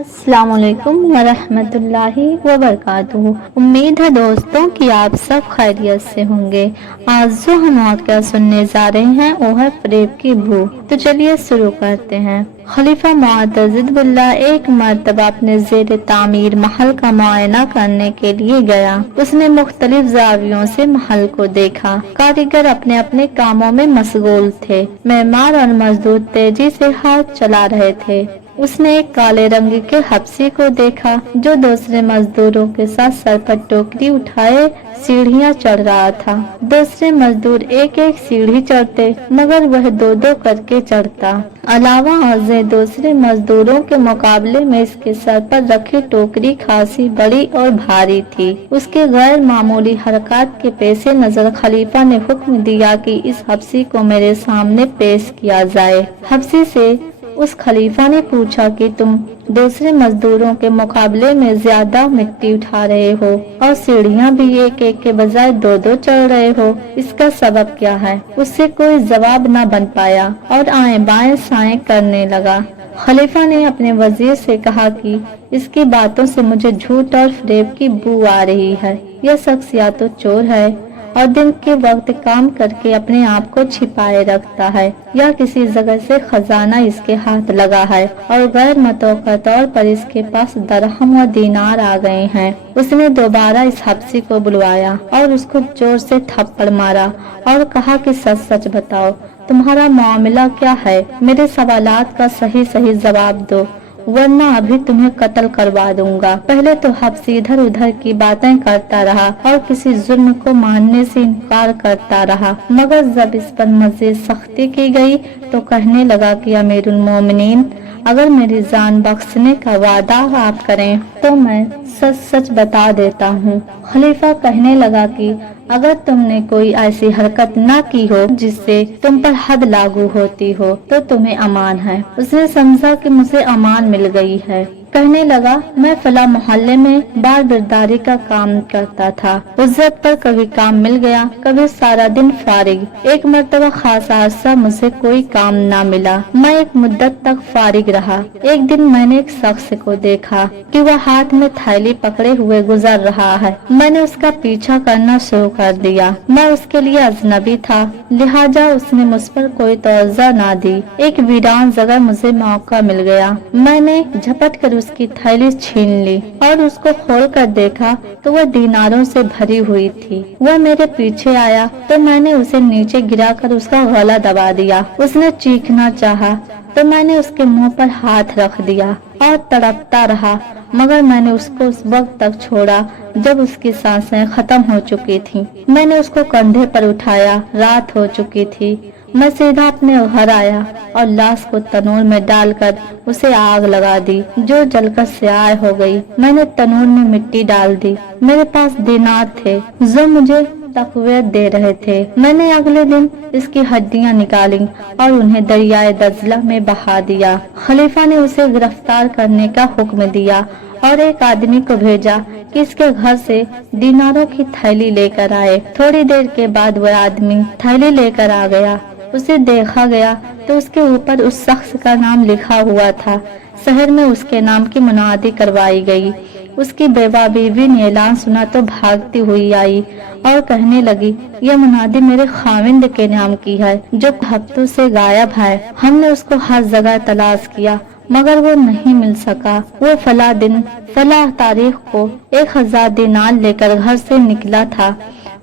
السلام علیکم ورحمۃ اللہ وبرکاتہ۔ امید ہے دوستوں کہ آپ سب خیریت سے ہوں گے۔ آج جو ہم واقعہ سننے جا رہے ہیں وہ ہے فریب کی بو۔ تو چلیے شروع کرتے ہیں۔ خلیفہ معتضد باللہ ایک مرتبہ اپنے زیر تعمیر محل کا معائنہ کرنے کے لیے گیا۔ اس نے مختلف زاویوں سے محل کو دیکھا۔ کاریگر اپنے اپنے کاموں میں مشغول تھے۔ معمار اور مزدور تیزی سے ہاتھ چلا رہے تھے۔ اس نے ایک کالے رنگ کے حبشی کو دیکھا جو دوسرے مزدوروں کے ساتھ سر پر ٹوکری اٹھائے سیڑھیاں چڑھ رہا تھا۔ دوسرے مزدور ایک ایک سیڑھی چڑھتے مگر وہ دو دو کر کے چڑھتا۔ علاوہ ازیں دوسرے مزدوروں کے مقابلے میں اس کے سر پر رکھی ٹوکری خاصی بڑی اور بھاری تھی۔ اس کے غیر معمولی حرکات کے پیش نظر خلیفہ نے حکم دیا کہ اس حبشی کو میرے سامنے پیش کیا جائے۔ حبشی سے اس خلیفہ نے پوچھا کہ تم دوسرے مزدوروں کے مقابلے میں زیادہ مٹی اٹھا رہے ہو اور سیڑھیاں بھی ایک ایک کے بجائے دو دو چڑھ رہے ہو، اس کا سبب کیا ہے؟ اس سے کوئی جواب نہ بن پایا اور آئیں بائیں سائیں کرنے لگا۔ خلیفہ نے اپنے وزیر سے کہا کہ اس کی باتوں سے مجھے جھوٹ اور فریب کی بو آ رہی ہے۔ یہ شخص یا تو چور ہے اور دن کے وقت کام کر کے اپنے آپ کو چھپائے رکھتا ہے، یا کسی جگہ سے خزانہ اس کے ہاتھ لگا ہے اور غیر متوقع طور پر اس کے پاس درہم و دینار آ گئے ہیں۔ اس نے دوبارہ اس حبشی کو بلوایا اور اس کو زور سے تھپڑ مارا اور کہا کہ سچ سچ بتاؤ، تمہارا معاملہ کیا ہے؟ میرے سوالات کا صحیح صحیح جواب دو ورنہ ابھی تمہیں قتل کروا دوں گا۔ پہلے تو حبشی ادھر ادھر کی باتیں کرتا رہا اور کسی جرم کو ماننے سے انکار کرتا رہا، مگر جب اس پر مزید سختی کی گئی تو کہنے لگا کہ امیر المومنین، اگر میری جان بخشنے کا وعدہ آپ کریں تو میں سچ سچ بتا دیتا ہوں۔ خلیفہ کہنے لگا کہ اگر تم نے کوئی ایسی حرکت نہ کی ہو جس سے تم پر حد لاگو ہوتی ہو تو تمہیں امان ہے۔ اس نے سمجھا کہ مجھے امان مل گئی ہے۔ کہنے لگا میں فلاں محلے میں بار برداری کا کام کرتا تھا، اجرت پر کبھی کام مل گیا، کبھی سارا دن فارغ۔ ایک مرتبہ خاص عرصہ مجھے کوئی کام نہ ملا، میں ایک مدت تک فارغ رہا۔ ایک دن میں نے ایک شخص کو دیکھا کہ وہ ہاتھ میں تھیلی پکڑے ہوئے گزر رہا ہے۔ میں نے اس کا پیچھا کرنا شروع کر دیا۔ میں اس کے لیے اجنبی تھا، لہٰذا اس نے مجھ پر کوئی توجہ نہ دی۔ ایک ویران جگہ مجھے موقع مل گیا، میں نے جھپٹ کر اس کی تھیلی چھین لی اور اس کو کھول کر دیکھا تو وہ دیناروں سے بھری ہوئی تھی۔ وہ میرے پیچھے آیا تو میں نے اسے نیچے گرا کر اس کا گلا دبا دیا۔ اس نے چیخنا چاہا تو میں نے اس کے منہ پر ہاتھ رکھ دیا اور تڑپتا رہا، مگر میں نے اس کو اس وقت تک چھوڑا جب اس کی سانسیں ختم ہو چکی تھیں۔ میں نے اس کو کندھے پر اٹھایا، رات ہو چکی تھی۔ میں سیدھا اپنے گھر آیا اور لاش کو تنور میں ڈال کر اسے آگ لگا دی جو جل کر سیاہ ہو گئی۔ میں نے تنور میں مٹی ڈال دی۔ میرے پاس دینار تھے جو مجھے تقویت دے رہے تھے۔ میں نے اگلے دن اس کی ہڈیاں نکالیں اور انہیں دریائے دجلہ میں بہا دیا۔ خلیفہ نے اسے گرفتار کرنے کا حکم دیا اور ایک آدمی کو بھیجا کہ اس کے گھر سے دیناروں کی تھیلی لے کر آئے۔ تھوڑی دیر کے بعد وہ آدمی تھیلی لے کر آ گیا۔ اسے دیکھا گیا تو اس کے اوپر اس شخص کا نام لکھا ہوا تھا۔ شہر میں اس کے نام کی منادی کروائی گئی۔ اس کی بیوہ بیوی نے اعلان سنا تو بھاگتی ہوئی آئی اور کہنے لگی یہ منادی میرے خاوند کے نام کی ہے جو ہفتوں سے غائب ہے۔ ہم نے اس کو ہر جگہ تلاش کیا مگر وہ نہیں مل سکا۔ وہ فلاں دن فلاں تاریخ کو 1000 دینار لے کر گھر سے نکلا تھا۔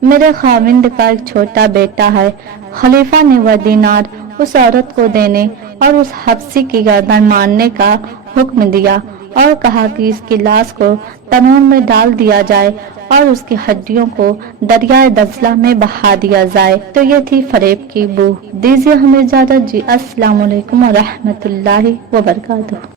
میرے خاوند کا ایک چھوٹا بیٹا ہے۔ خلیفہ نے وہ دینار اس عورت کو دینے اور اس حبشی کی گردن مارنے کا حکم دیا اور کہا کہ اس کی لاش کو تنور میں ڈال دیا جائے اور اس کی ہڈیوں کو دریائے دجلہ میں بہا دیا جائے۔ تو یہ تھی فریب کی بو۔ دیجیے ہمیں اجازت جی، السلام علیکم ورحمۃ اللہ وبرکاتہ۔